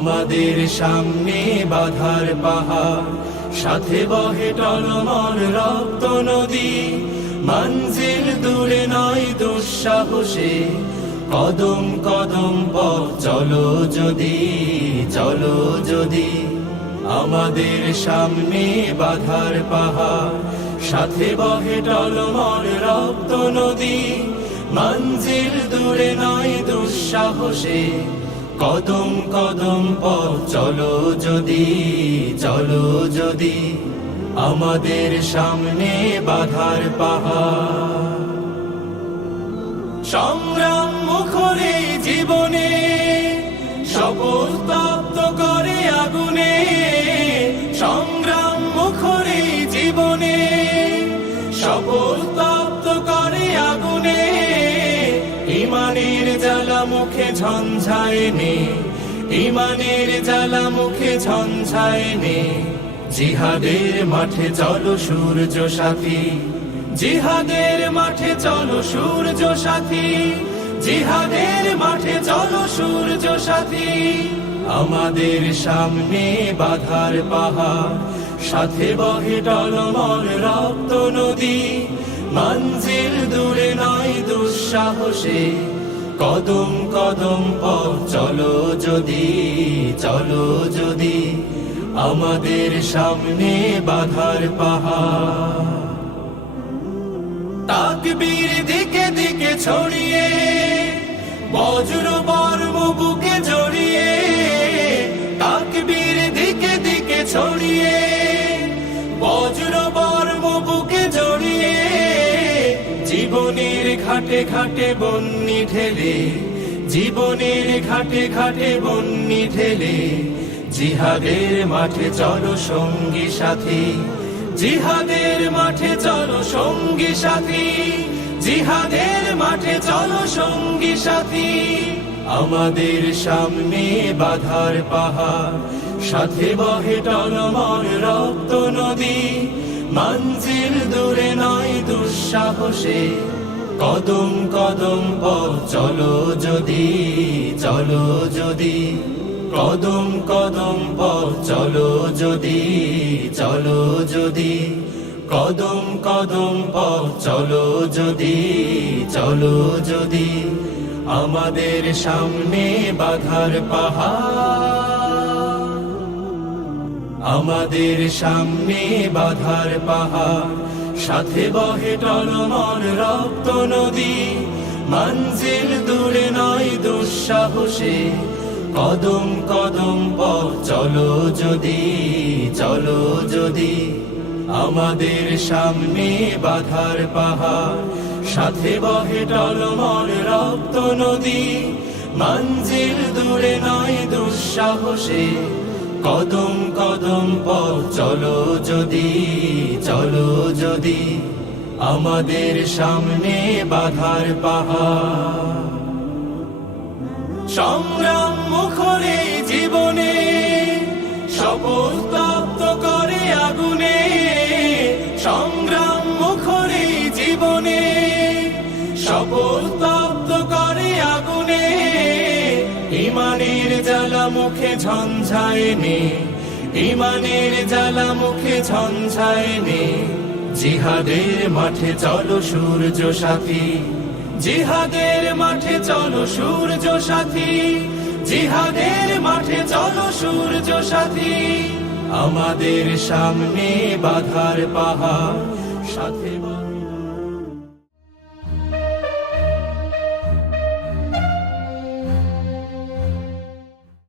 আমাদের সামনে বাধার পাহাড়, সাথে বহে টলমল রক্ত নদী। মঞ্জিল দূরে নয় দুঃসাহসে, কদম কদম পথ চলো যদি, চলো যদি। আমাদের সামনে বাধার পাহাড়, সাথে বহে টলমল রক্ত নদী। মঞ্জিল দূরে নয় দুঃসাহসে, কদম কদম পথ চলো যদি, চলো যদি। আমাদের সামনে বাধার পাহাড়, সংগ্রাম মুখরে জীবনে শপথ তপ্ত করে আগুনে। সংগ্রাম মুখরে জীবনে শপথ তপ্ত করে আগুনে। ইমানের জ্বালা মুখে ঝঞ্ঝায় নে, ইমানের জ্বালা মুখে ঝঞ্ঝায় নে। জিহাদের মাঠে চলো সূর্য সাথী, জিহাদের মাঠে চলো সূর্য সাথী। জিহাদের মাঠে চলো সূর্য সাথী। আমাদের সামনে বাধার পাহাড়, সাথে বহে টলমল রক্ত নদী। মঞ্জিল দূরে নয় দুঃসাহসে, কদম কদম পথ চলো যদি, চলো যদি। আমাদের সামনে বাধার পাহাড়, তাকবীর দিকে দিকে ছড়িয়ে, বজ্র বর্ম বুকে জড়িয়ে। তাকবীর দিকে দিকে ছড়িয়ে, বজ্র বর্ম বুকে জড়িয়ে। জীবনের ঘাটে ঘাটে বন্যি ঢেলে, জীবনের ঘাটে ঘাটে বন্যি ঢেলে। জিহাদের মাঠে চলো সঙ্গী সাথী, জিহাদের মাঠে চলো সঙ্গী সাথী। জিহাদের মাঠে চলো সঙ্গী সাথী। আমাদের সামনে বাধার পাহাড়, সাথে বহে টলমল রক্ত নদী। মঞ্জিল দূরে নয় দুঃসাহসে, কদম কদম পথ চলো যদি, চলো যদি। কদম কদম পথ চলো যদি, চলো যদি। কদম কদম পথ চলো যদি, চলো যদি। আমাদের সামনে বাধার পাহাড়, আমাদের সামনে বাধার পাহাড়, সাথে বহে টলমল রক্ত নদী। মঞ্জিল দূরে নয় দুঃসাহসে, কদম কদম পথ চলো যদি, চলো যদি। আমাদের সামনে বাধার পাহাড়, সাথে বহে টলমল রক্ত নদী। মঞ্জিল দূরে নয় দুঃসাহসে, কদম কদম পথ চলো যদি, চলো যদি। আমাদের সামনে বাধার পাহাড়, সংগ্রাম মুখরে জীবনে শপথ তপ্ত করে আগুনে। সংগ্রাম মুখরে জীবনে শপথ তপ্ত করে আগুনে। ইমানের জ্বালা মুখে ঝঞ্ঝায় নে, ইমানের জ্বালা মুখে ঝঞ্ঝায় নে। জিহাদের মাঠে চলো সূর্য সাথী, জিহাদের মাঠে চলো সূর্য সাথী। জিহাদের মাঠে চলো সূর্য সাথী। আমাদের সামনে বাধার পাহাড়, সাথে